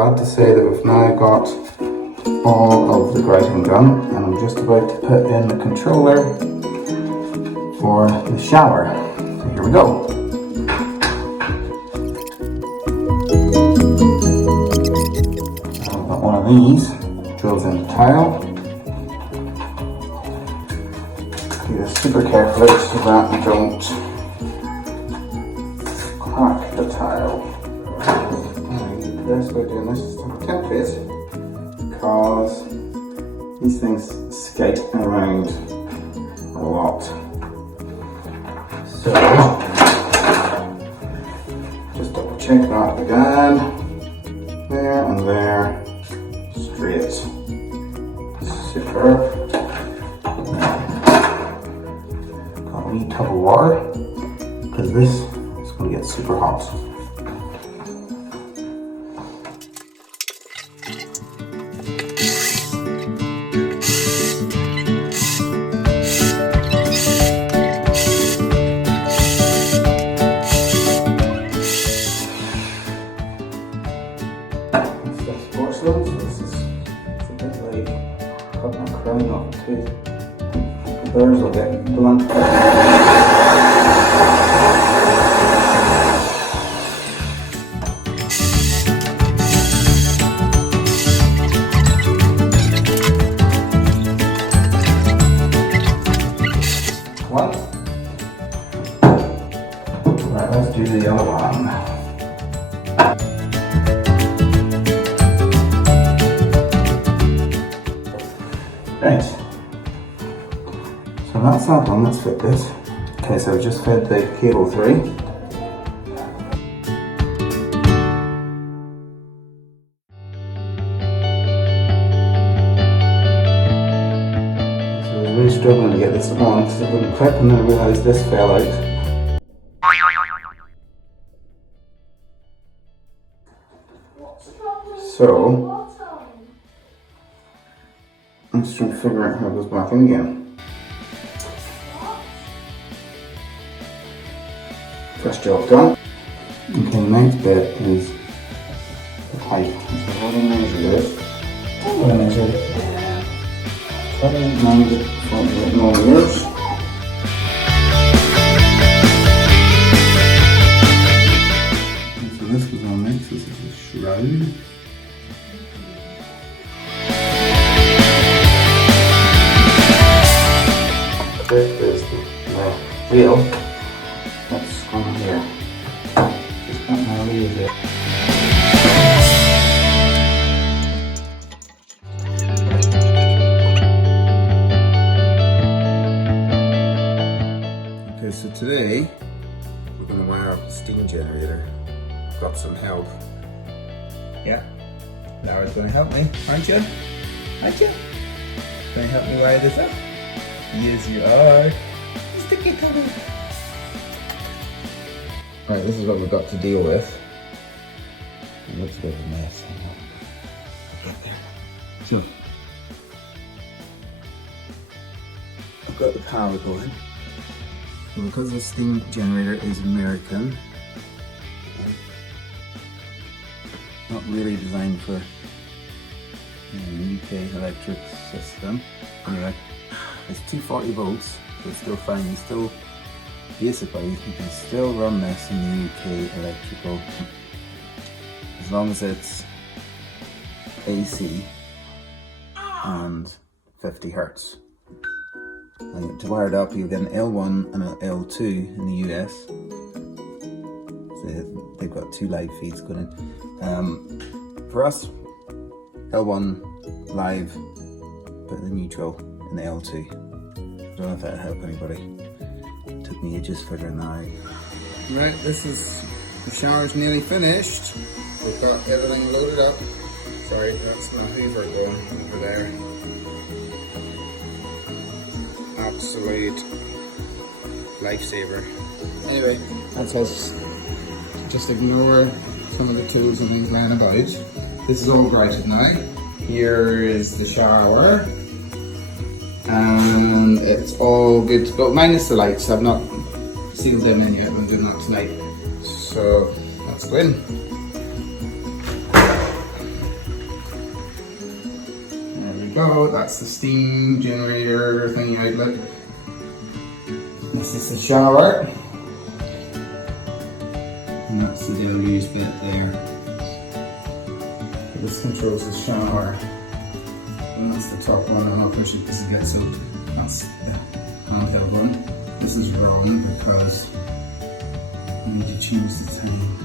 glad to say that we've now got all of the grouting done, and I'm just about to put in the controller for the shower. So here we go. I've got one of these, drills into tile. Do this super carefully so that you don't crack the tile. The best way of doing this is to template, because these things skate around a lot. So just double check that again. There and there. Straight. Superb. Got a wee tub of water, because this is going to get super hot. Porcelain, so this is a bit like cutting a crown off a tooth. The burrs will get blunt. One. Right, let's do the other one. Right, so that's that one, let's fit this. Okay, so I've just fed the cable through. So I was really struggling to get this on because it wouldn't clip, and then I realised this fell out. So I'm just trying to figure out how it goes back in again. First job done. Okay, the next bit is the pipe. So what I measure this. What I measure it. 40 millimeters. So this was on next. This is a shroud. This is the wheel that's on here. Just got my wheel there. Okay, so today we're going to wire up the steam generator. I've got some help. Yeah, Laura's going to help me, aren't you? Aren't you? Going to help me wire this up? Yes, you are. Stick it to me. Right, this is what we've got to deal with. It looks a bit of a mess. So, I've got the power going. So because the steam generator is American, not really designed for UK electric system. Anyway. It's 240 volts, so it's still fine. You still, basically, you can still run this in the UK electrical, as long as it's AC and 50 Hertz. And to wire it up, you get an L1 and an L2 in the US. So they've got two live feeds going in. For us, L1 live, but the neutral in the L2. I don't know if that'll help anybody. It took me ages figuring that out. Right, the shower's nearly finished. We've got everything loaded up. Sorry, that's my Hoover going over there. Absolute lifesaver. Anyway, that's us. Just ignore some of the tools and things laying about. This is all grouted now. Here is the shower. And it's all good to go, minus the lights. I've not sealed them in yet, I'm doing that tonight. So let's go in. go. That's the steam generator thingy outlet. This is the shower. And that's the deluge bit there. This controls the shower. And that's the top one. I don't know if it doesn't get soaked. That's the handheld one. This is wrong because I need to change the time.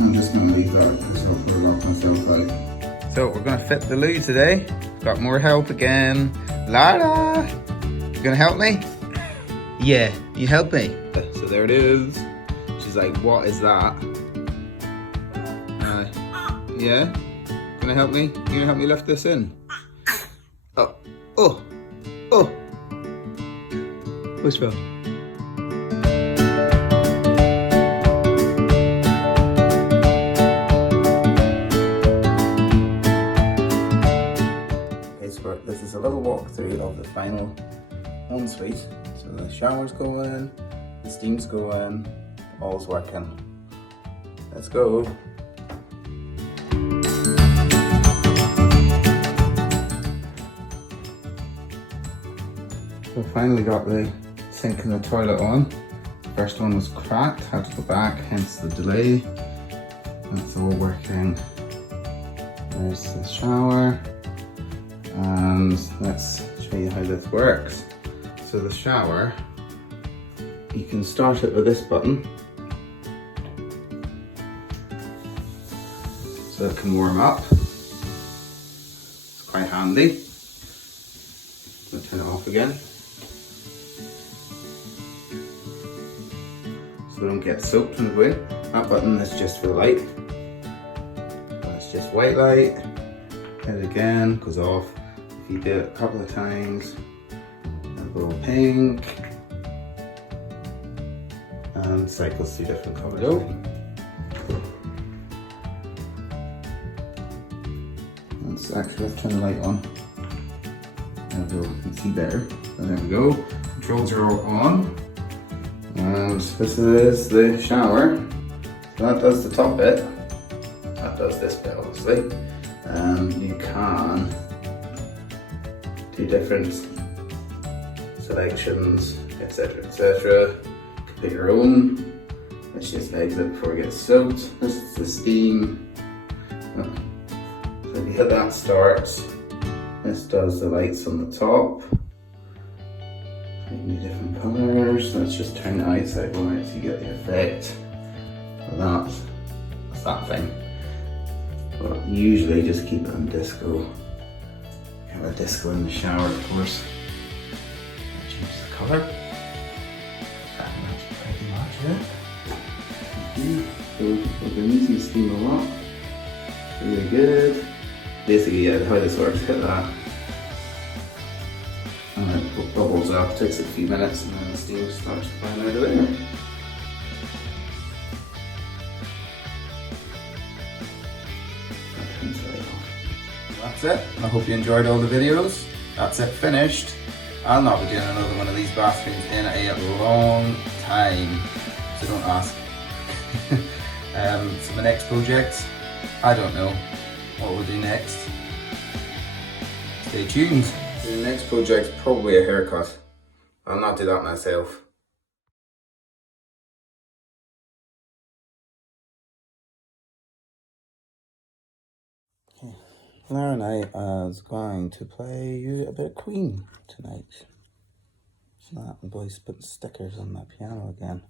I'm just going to leave that because I'll put it off myself out. So we're going to fit the loo today. Got more help again. Lara! You going to help me? Yeah, you help me. So there it is. She's like, what is that? Yeah? Gonna help me? You gonna help me lift this in? Oh, oh, oh. What's wrong? Okay, so this is a little walkthrough of the final ensuite. So the shower's going, the steam's going, all's working. Let's go. So finally got the sink and the toilet on. First one was cracked, had to go back, hence the delay. That's all working. There's the shower. And let's show you how this works. So the shower, you can start it with this button. So it can warm up. It's quite handy. I'll turn it off again. So they don't get soaked when they go in. That button is just for the light. That's just white light. Hit it again, goes off. If you do it a couple of times, it'll go pink. And cycles through different colours. Go. Let's actually turn the light on. There we go, you can see better. And there we go. Controls are all on. And this is the shower. So that does the top bit. That does this bit obviously. You can do different selections, etc, etc. You can put your own. Let's just exit before it gets soaked. This is the steam. So if you hit that start, this does the lights on the top. Different colours. Let's just turn the outside light so you get the effect of that. That's that thing. But usually just keep it on disco. Have a disco in the shower, of course. Change the colour. That's pretty much it. So we're using the steam a lot. Really good. Basically, yeah, how this works, hit that. And it bubbles up, takes a few minutes, and then the steam starts flying out of there. That's it. I hope you enjoyed all the videos. That's it, finished. I'll not be doing another one of these bathrooms in a long time, so don't ask. So my next project, I don't know what we'll do next. Stay tuned. The next project's probably a haircut. I'll not do that myself. Okay. Lara and I is going to play you a bit of Queen tonight. So that the boys put stickers on that piano again.